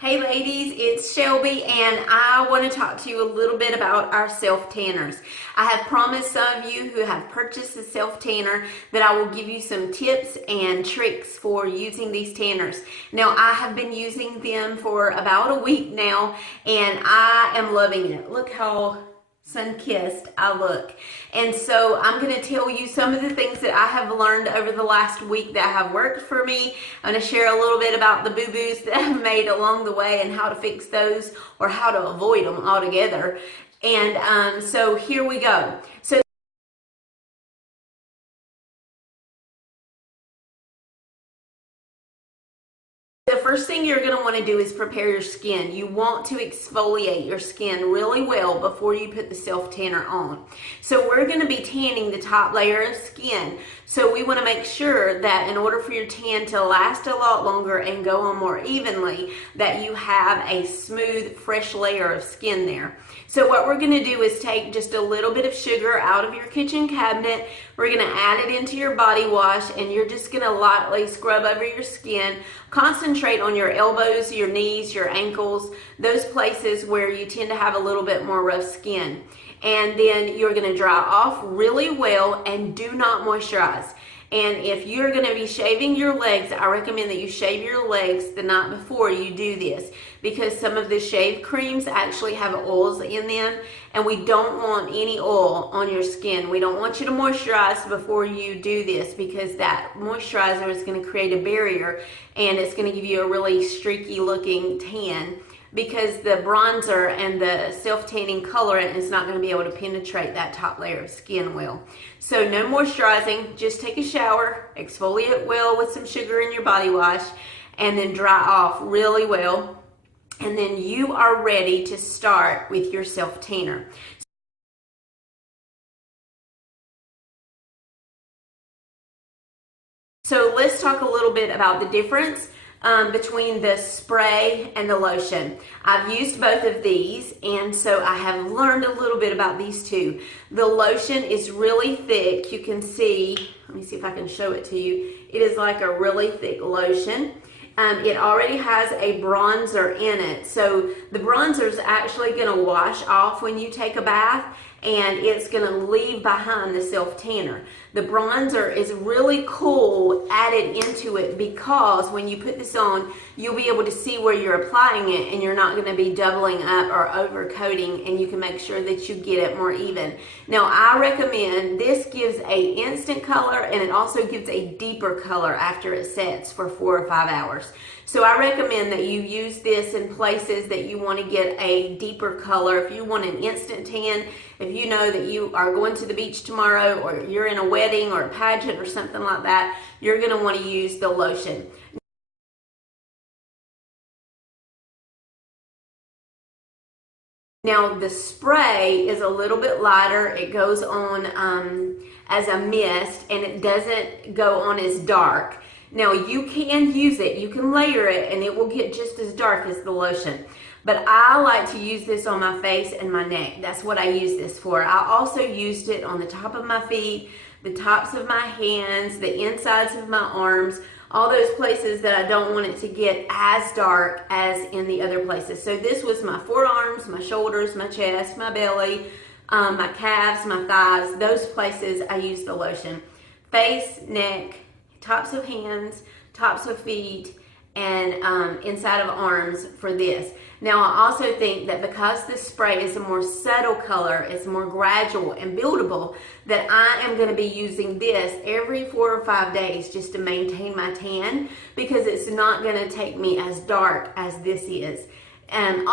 Hey ladies, it's Shelby and I want to talk to you a little bit about our self-tanners. I have promised some of you who have purchased a self-tanner that I will give you some tips and tricks for using these tanners. Now I have been using them for about a week now and I am loving it. Look how sun-kissed I look. And so I'm going to tell you some of the things that I have learned over the last week that have worked for me. I'm going to share a little bit about the boo-boos that I've made along the way and how to fix those or how to avoid them altogether. And so here we go. So the first thing you're going to want to do is prepare your skin. You want to exfoliate your skin really well before you put the self-tanner on. So we're going to be tanning the top layer of skin. So we want to make sure that in order for your tan to last a lot longer and go on more evenly, that you have a smooth, fresh layer of skin there. So what we're going to do is take just a little bit of sugar out of your kitchen cabinet. We're going to add it into your body wash and you're just going to lightly scrub over your skin. Concentrate on your elbows, your knees, your ankles, those places where you tend to have a little bit more rough skin. And then you're going to dry off really well and do not moisturize. And if you're going to be shaving your legs, I recommend that you shave your legs the night before you do this because some of the shave creams actually have oils in them and we don't want any oil on your skin. We don't want you to moisturize before you do this because that moisturizer is going to create a barrier and it's going to give you a really streaky looking tan, because the bronzer and the self-tanning colorant is not going to be able to penetrate that top layer of skin well. So no moisturizing, just take a shower, exfoliate well with some sugar in your body wash, and then dry off really well. And then you are ready to start with your self-tanner. So let's talk a little bit about the difference between the spray and the lotion. I've used both of these and so I have learned a little bit about these two. The lotion is really thick. You can see, let me see if I can show it to you. It is like a really thick lotion. It already has a bronzer in it. So the bronzer is actually going to wash off when you take a bath and it's going to leave behind the self-tanner. The bronzer is really cool added into it because when you put this on, you'll be able to see where you're applying it and you're not going to be doubling up or overcoating, and you can make sure that you get it more even. Now I recommend this gives a instant color and it also gives a deeper color after it sets for 4 or 5 hours. So I recommend that you use this in places that you want to get a deeper color. If you want an instant tan, if you know that you are going to the beach tomorrow or you're in a wedding or a pageant or something like that, you're going to want to use the lotion. Now the spray is a little bit lighter. It goes on as a mist and it doesn't go on as dark. Now you can use it, you can layer it and it will get just as dark as the lotion. But I like to use this on my face and my neck. That's what I use this for. I also used it on the top of my feet, the tops of my hands, the insides of my arms, all those places that I don't want it to get as dark as in the other places. So this was my forearms, my shoulders, my chest, my belly, my calves, my thighs, those places I use the lotion. Face, neck, tops of hands, tops of feet, and inside of arms for this. Now I also think that because this spray is a more subtle color, it's more gradual and buildable, that I am going to be using this every 4 or 5 days just to maintain my tan, because it's not going to take me as dark as this is. And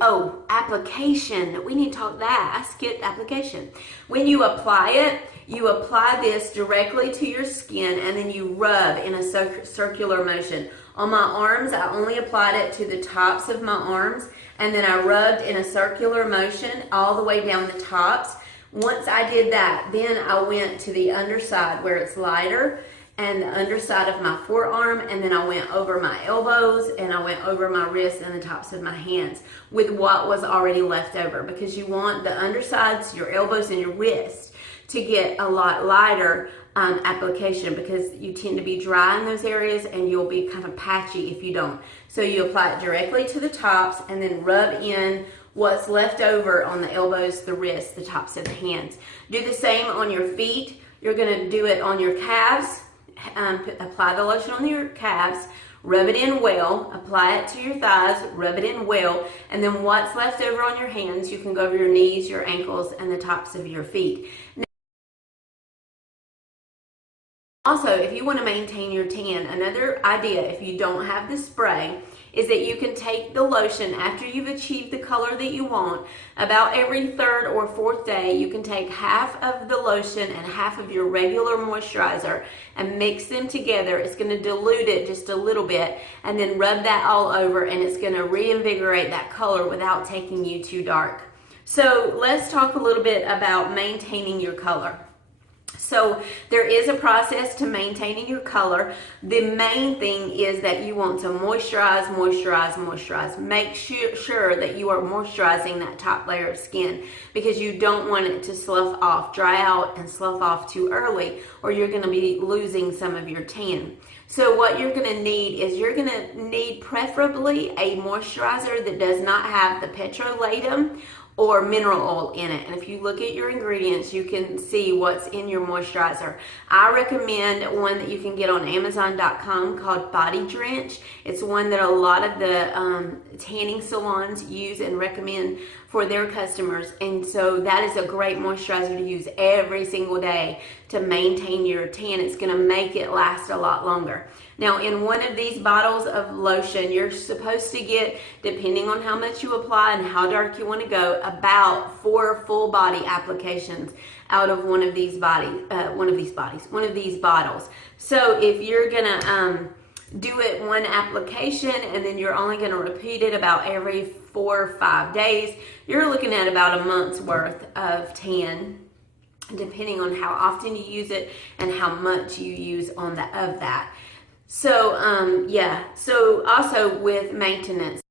oh, application. We need to talk that. I skipped application. When you apply it, you apply this directly to your skin and then you rub in a circular motion. On my arms, I only applied it to the tops of my arms and then I rubbed in a circular motion all the way down the tops. Once I did that, then I went to the underside where it's lighter and the underside of my forearm, and then I went over my elbows and I went over my wrists and the tops of my hands with what was already left over, because you want the undersides, your elbows and your wrists to get a lot lighter application, because you tend to be dry in those areas and you'll be kind of patchy if you don't. So you apply it directly to the tops and then rub in what's left over on the elbows, the wrists, the tops of the hands. Do the same on your feet. You're going to do it on your calves. Apply the lotion on your calves, rub it in well, apply it to your thighs, rub it in well, and then what's left over on your hands, you can go over your knees, your ankles, and the tops of your feet. Also, if you want to maintain your tan, another idea, if you don't have the spray, is that you can take the lotion after you've achieved the color that you want. About every third or fourth day, you can take half of the lotion and half of your regular moisturizer and mix them together. It's going to dilute it just a little bit, and then rub that all over, and it's going to reinvigorate that color without taking you too dark. So let's talk a little bit about maintaining your color. So there is a process to maintaining your color. The main thing is that you want to moisturize, moisturize, moisturize. Make sure that you are moisturizing that top layer of skin, because you don't want it to slough off, dry out and slough off too early, or you're going to be losing some of your tan. So what you're going to need is you're going to need preferably a moisturizer that does not have the petrolatum or mineral oil in it. And if you look at your ingredients, you can see what's in your moisturizer. I recommend one that you can get on Amazon.com called Body Drench. It's one that a lot of the tanning salons use and recommend for their customers. And so that is a great moisturizer to use every single day to maintain your tan. It's going to make it last a lot longer. Now, in one of these bottles of lotion, you're supposed to get, depending on how much you apply and how dark you want to go, about 4 full body applications out of one of these bottles. So if you're gonna do it one application and then you're only gonna repeat it about every 4 or 5 days, you're looking at about a month's worth of tan, depending on how often you use it and how much you use of that. So yeah, so also with maintenance,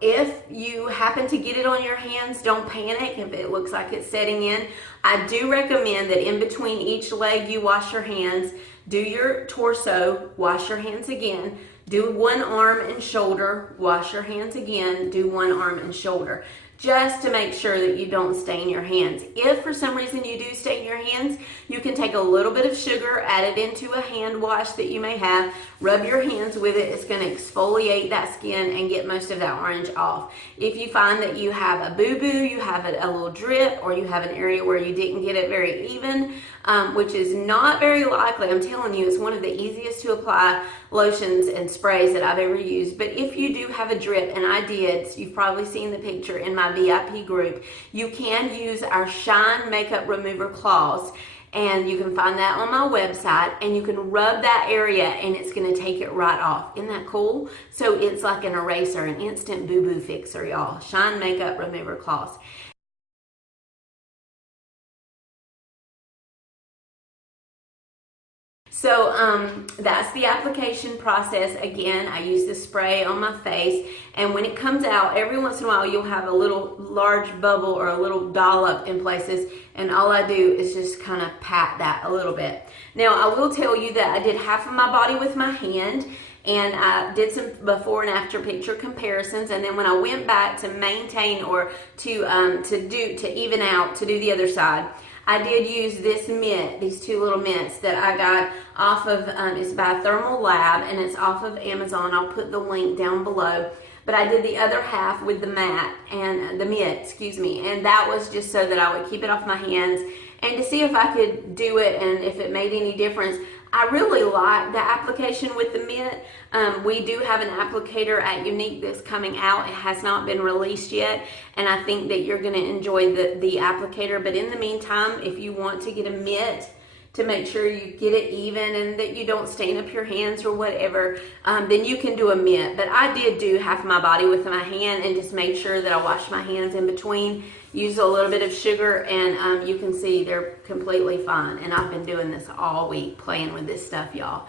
if you happen to get it on your hands, don't panic if it looks like it's setting in. I do recommend that in between each leg you wash your hands, do your torso, wash your hands again, do one arm and shoulder, wash your hands again, do one arm and shoulder, just to make sure that you don't stain your hands. If for some reason you do stain your hands, you can take a little bit of sugar, add it into a hand wash that you may have, rub your hands with it. It's going to exfoliate that skin and get most of that orange off. If you find that you have a boo-boo, you have a little drip, or you have an area where you didn't get it very even, which is not very likely, I'm telling you, it's one of the easiest to apply lotions and sprays that I've ever used. But if you do have a drip, and I did, you've probably seen the picture in my VIP group, you can use our Shine Makeup Remover Cloths, and you can find that on my website, and you can rub that area and it's going to take it right off. Isn't that cool? So it's like an eraser, an instant boo-boo fixer, y'all. Shine Makeup Remover Cloths. So that's the application process. Again, I use the spray on my face, and when it comes out, every once in a while you'll have a little large bubble or a little dollop in places, and all I do is just kind of pat that a little bit. Now, I will tell you that I did half of my body with my hand, and I did some before and after picture comparisons, and then when I went back to maintain or to even out, to do the other side, I did use this mitt, these 2 little mitts that I got off of, it's by Thermal Lab, and it's off of Amazon. I'll put the link down below. But I did the other half with the mat, and the mitt, excuse me, and that was just so that I would keep it off my hands and to see if I could do it and if it made any difference. I really like the application with the mitt. We do have an applicator at Younique that's coming out. It has not been released yet, and I think that you're going to enjoy the applicator. But in the meantime, if you want to get a mitt to make sure you get it even and that you don't stain up your hands or whatever, then you can do a mitt. But I did do half my body with my hand and just made sure that I washed my hands in between, use a little bit of sugar, and you can see they're completely fine. And I've been doing this all week, playing with this stuff, y'all.